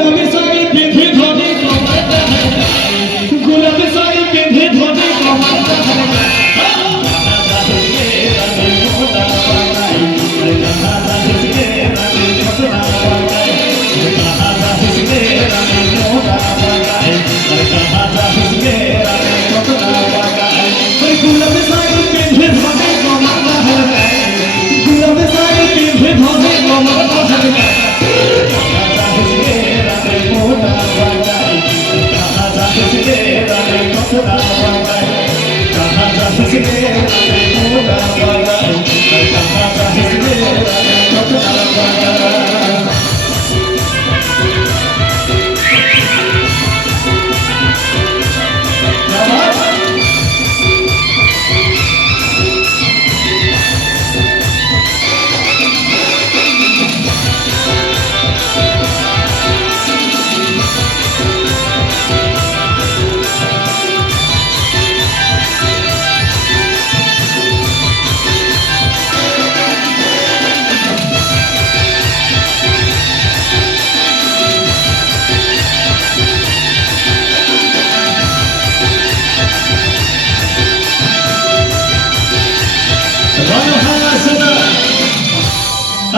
गुलाबी साड़ी पिंधे धोनी कमर गुलाबी साड़ी पिंधे धोनी कमर गुलाबी साड़ी पिंधे धोनी कमर गुलाबी साड़ी पिंधे धोनी कमर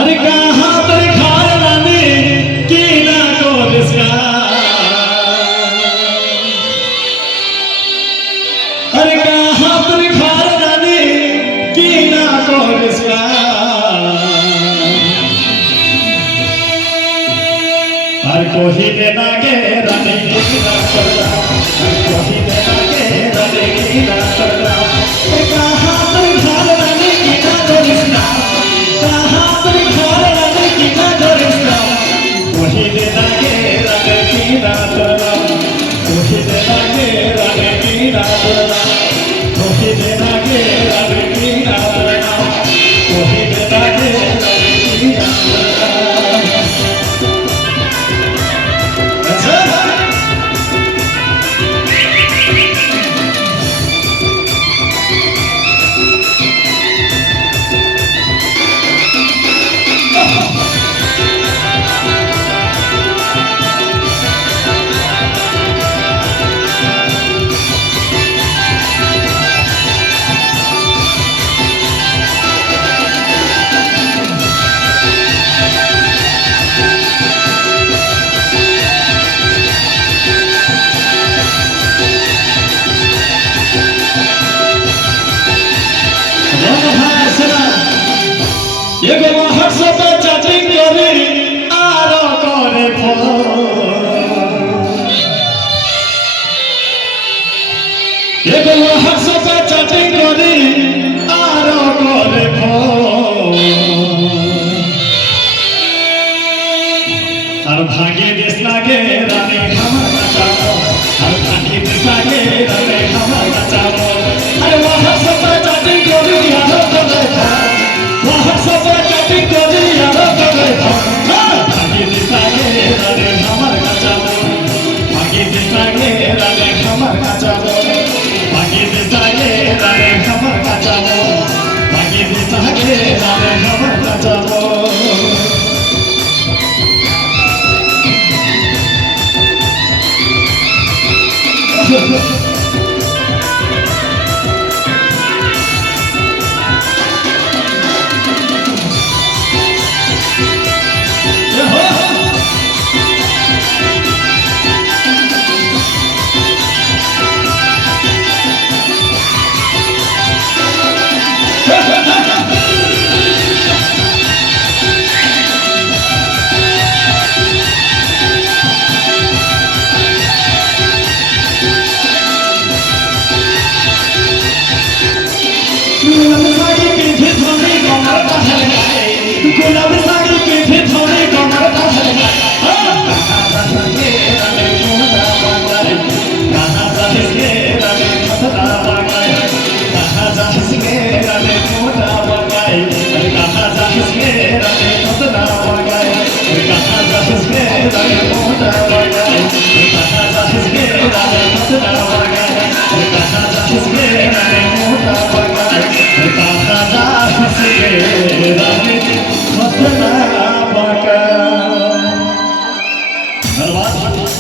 अरे कहाँ पर खार रानी की ना को दिसका अरे कहाँ पर खार रानी की ना को दिसका हर कोई देना के रानी की ना करना हर कोई देना के रानी की ना करना कहाँ पर खार रानी की ना को दिसका कहाँ पर खार रानी की ना को दिसका वही देना के रानी की ना करना वही देना के रानी की ना करना वही देना के रानी की ना करना वही देना के रानी की ना करना एगो महर सब चाचिंग करे आरो करे एगो महर सब चाचिंग करे आरो करे हर भाग्य देश लागे रानी हमर बचाओ हर भाग्य देश लागे रानी हमर बचाओ अरे महर सब चाचिंग करे आरो करे महर सब चाचिंग करे आरो करे भाग्य देश लागे रानी हमर बचाओ भाग्य देश लागे रानी हमर बचाओ भाग्य देश लागे रानी हमर बचाओ भाग्य देश लागे रानी हमर बचाओ गुलाबी साड़ी पिंधे धोनी कमर धन्यवाद।